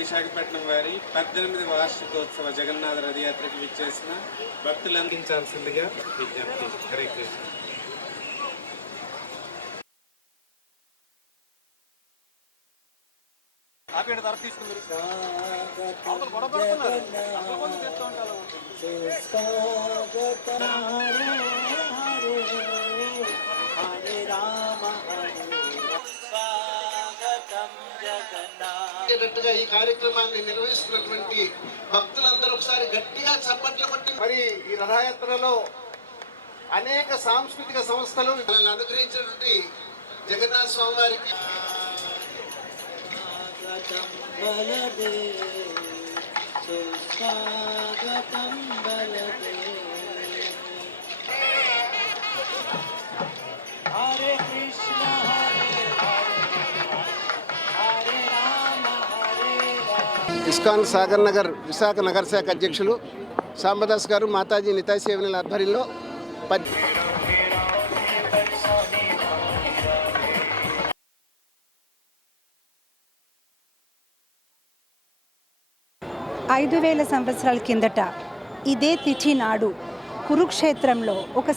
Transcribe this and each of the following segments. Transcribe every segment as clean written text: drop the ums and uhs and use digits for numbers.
విశాఖపట్నం వారి 18వ వార్షికోత్సవ జగన్నాథ రథయాత్రకు విచ్చేసిన భక్తులు అందించాల్సిందిగా విజ్ఞప్తి. హరే కృష్ణ. ఈ కార్యక్రమాన్ని నిర్వహిస్తున్నటువంటి భక్తులందరూ ఒకసారి గట్టిగా చప్పట్లు కొట్టి, మరి ఈ రథయాత్రలో అనేక సాంస్కృతిక సంస్థలు మనల్ని అనుగ్రహించినటువంటి జగన్నాథ స్వామి వారికి హరే కృష్ణ ఇస్కాన్ సాగర్ నగర్ విశాఖ నగర శాఖ అధ్యక్షులు సాంబదాస్ గారు మాతాజీ నితాయి సేవల ఆధ్వర్యంలో 5000 సంవత్సరాల కిందట ఇదే తిథి నాడు కురుక్షేత్రంలో ఒక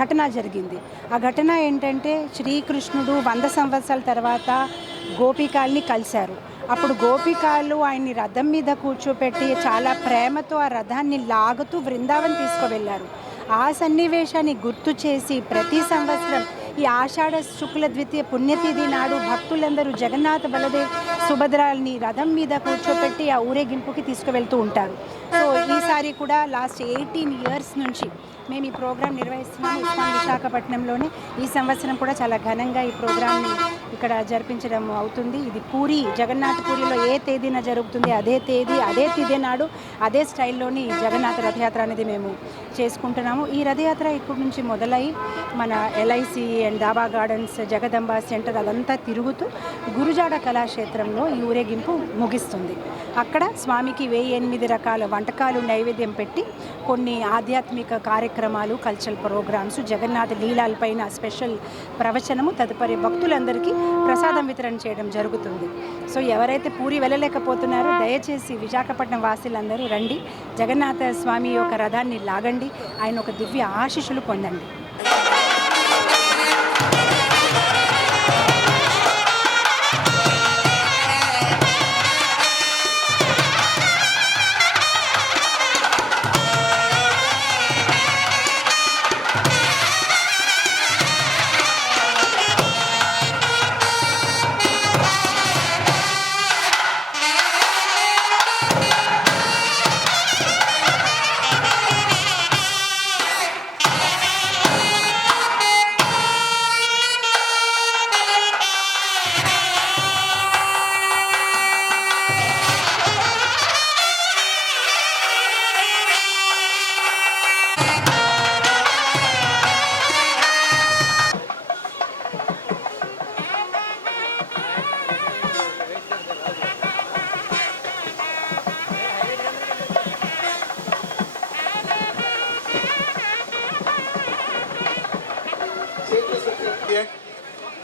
ఘటన జరిగింది. ఆ ఘటన ఏంటంటే శ్రీకృష్ణుడు 100 సంవత్సరాల తర్వాత గోపికల్ని కలిశారు. అప్పుడు గోపికలు ఆయన్ని రథం మీద కూర్చోపెట్టి చాలా ప్రేమతో ఆ రథాన్ని లాగుతూ బృందావన్ తీసుకువెళ్ళారు. ఆ సన్నివేశాన్ని గుర్తు చేసి ప్రతి సంవత్సరం ఈ ఆషాఢ శుక్ల ద్వితీయ పుణ్యతిథి నాడు భక్తులందరూ జగన్నాథ బలదేవ్ సుభద్రాల్ని రథం మీద కూర్చోపెట్టి ఆ ఊరేగింపుకి తీసుకువెళ్తూ ఉంటారు. సో ఈసారి కూడా లాస్ట్ 18 ఇయర్స్ నుంచి మేము ఈ ప్రోగ్రాం నిర్వహిస్తున్నాము ఇస్కాన్ విశాఖపట్నంలోనే. ఈ సంవత్సరం కూడా చాలా ఘనంగా ఈ ప్రోగ్రాంని ఇక్కడ జరిపించడం అవుతుంది. ఇది పూరి జగన్నాథ పూరిలో ఏ తేదీన జరుగుతుంది అదే తేదీ అదే తిథి నాడు అదే స్టైల్లోని జగన్నాథ రథయాత్ర అనేది మేము చేసుకుంటున్నాము. ఈ రథయాత్ర ఇప్పటి నుంచి మొదలై మన LIC and dhaba gardens Jagadamba centre అదంతా తిరుగుతూ గురుజాడ కళాక్షేత్రంలో ఈ ఊరేగింపు ముగిస్తుంది. అక్కడ స్వామికి 1008 రకాల వంటకాలు నైవేద్యం పెట్టి కొన్ని ఆధ్యాత్మిక కార్యక్రమాలు కల్చరల్ ప్రోగ్రామ్స్ జగన్నాథ లీలాలపైన స్పెషల్ ప్రవచనము తదుపరి భక్తులందరికీ ప్రసాదం వితరణ చేయడం జరుగుతుంది. సో ఎవరైతే పూరి వెళ్ళలేకపోతున్నారో దయచేసి విశాఖపట్నం వాసులందరూ రండి, జగన్నాథ స్వామి యొక్క రథాన్ని లాగండి, ఆయన ఒక దివ్య ఆశీస్సులు పొందండి.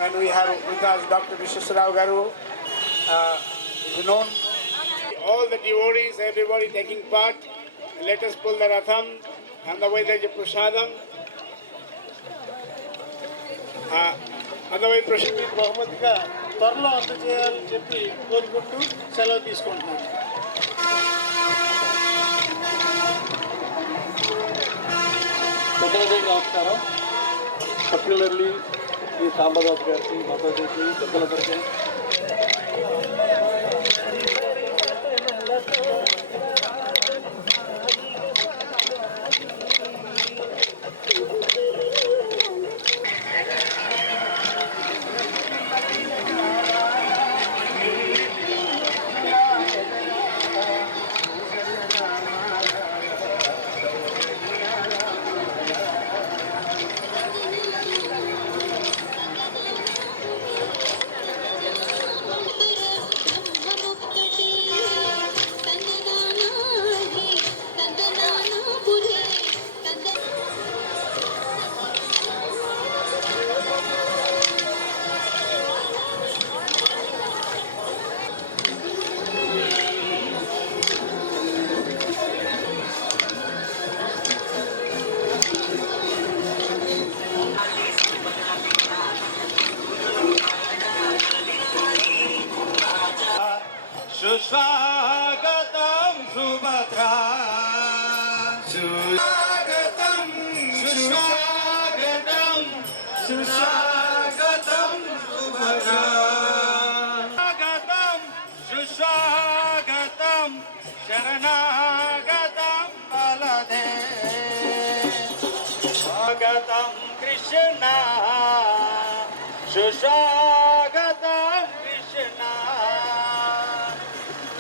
And we have with us Dr. Vishwasarao Garu, known. All the devotees, everybody taking part. Let us pull the ratham and the way there's a prasadam. Otherwise, prasadam బహుమతిగా త్వరలో అందజేయాలని చెప్పి కోరుకుంటూ సెలవు తీసుకుంటున్నాను. నమస్కారం. పర్టికులర్లీ ఈ సాంబదాస్ గారికి మాతాజీకి పెద్దలందరికీ సుస్వాగతం సుస్వాగతం సుస్వాగతం శుభగా స్వాగతం సుస్వాగతం శరణాగతం బలదే స్వాగతం కృష్ణ సుస్వాగతం కృష్ణ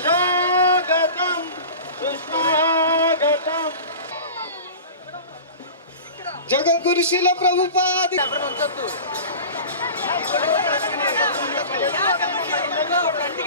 స్వాగతం సుస్వాగతం జగద్గురు శీల ప్రభుపాది రండి